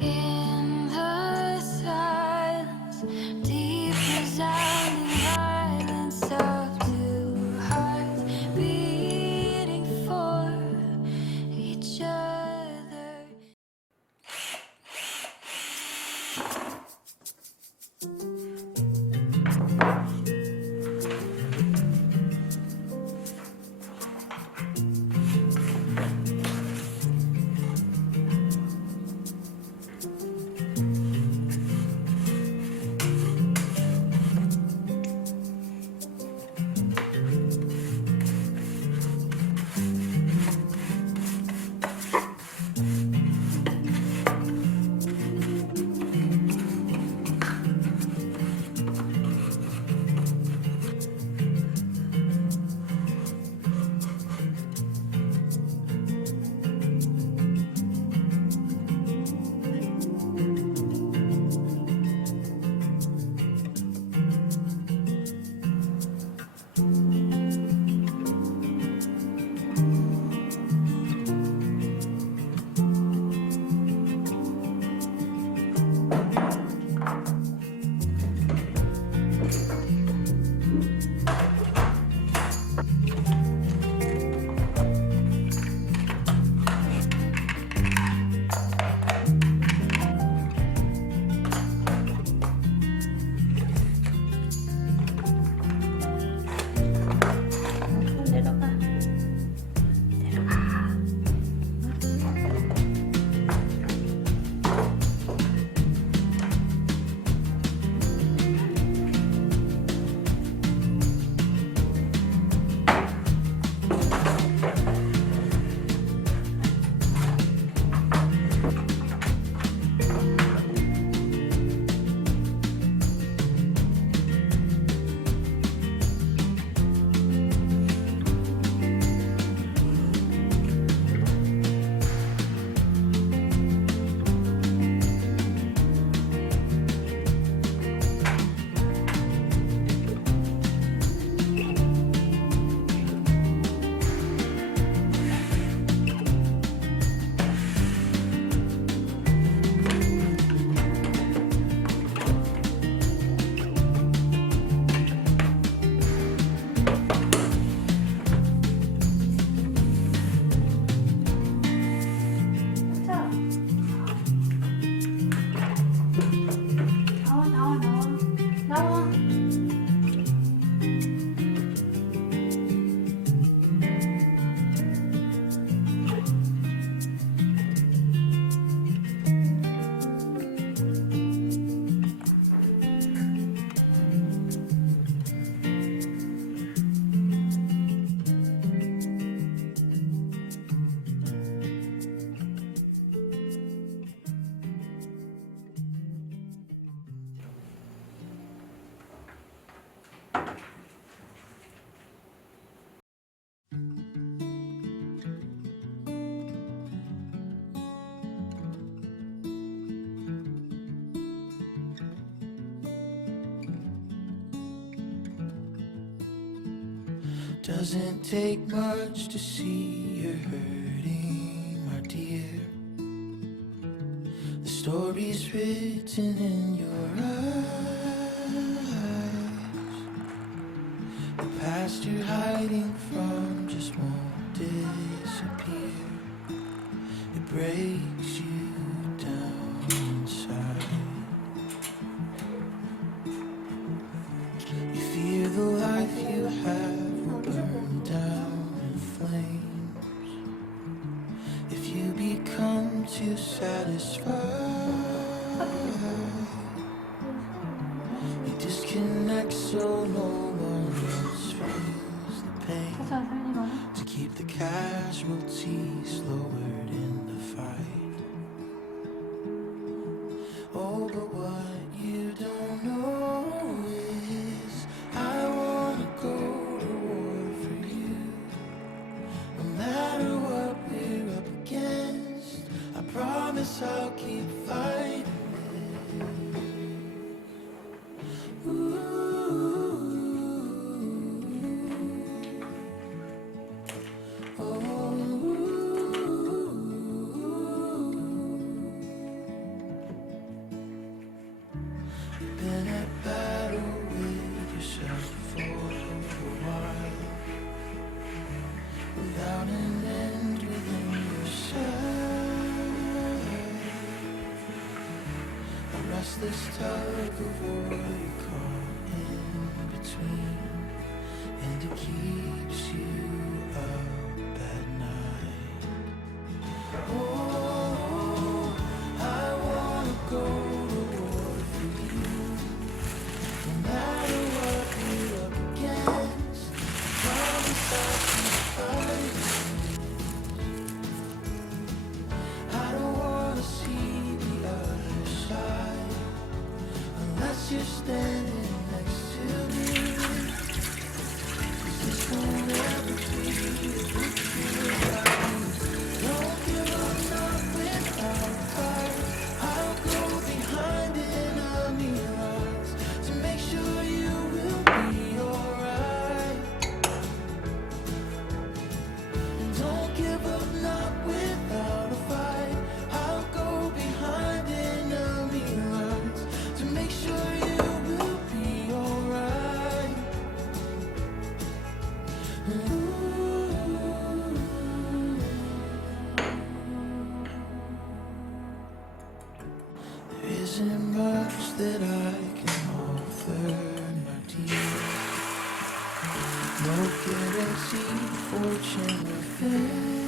In the silence, deep resounding violence of two hearts beating for each other. Doesn't take much to see you're hurting, my dear. The story's written in your eyes. The past you're hiding from just won't disappear. It breaks you down inside. You fear the life you have will burn down in flames if you become too satisfied. You disconnect so no one else feels the pain, to keep the casualties lowered in the fight. Oh, but what you don't know is I wanna go to war for you. No matter what we're up against, I promise I'll keep fighting. restless tug of war you caught in between, and it keeps you up at night. Oh, I wanna go to war for you, no matter what we're up against. Promise I'll keep fighting. I don't wanna see the other side unless you're standing next to me. 'Cause this won't ever be a picture without you. Don't give up, not without a fight. I'll go behind enemy lines to make sure you will be alright. And don't give up, not without a fight. I'll go behind enemy lines to make sure you will be alright. There isn't much that I can offer, my dear. No guaranteed fortune or fame.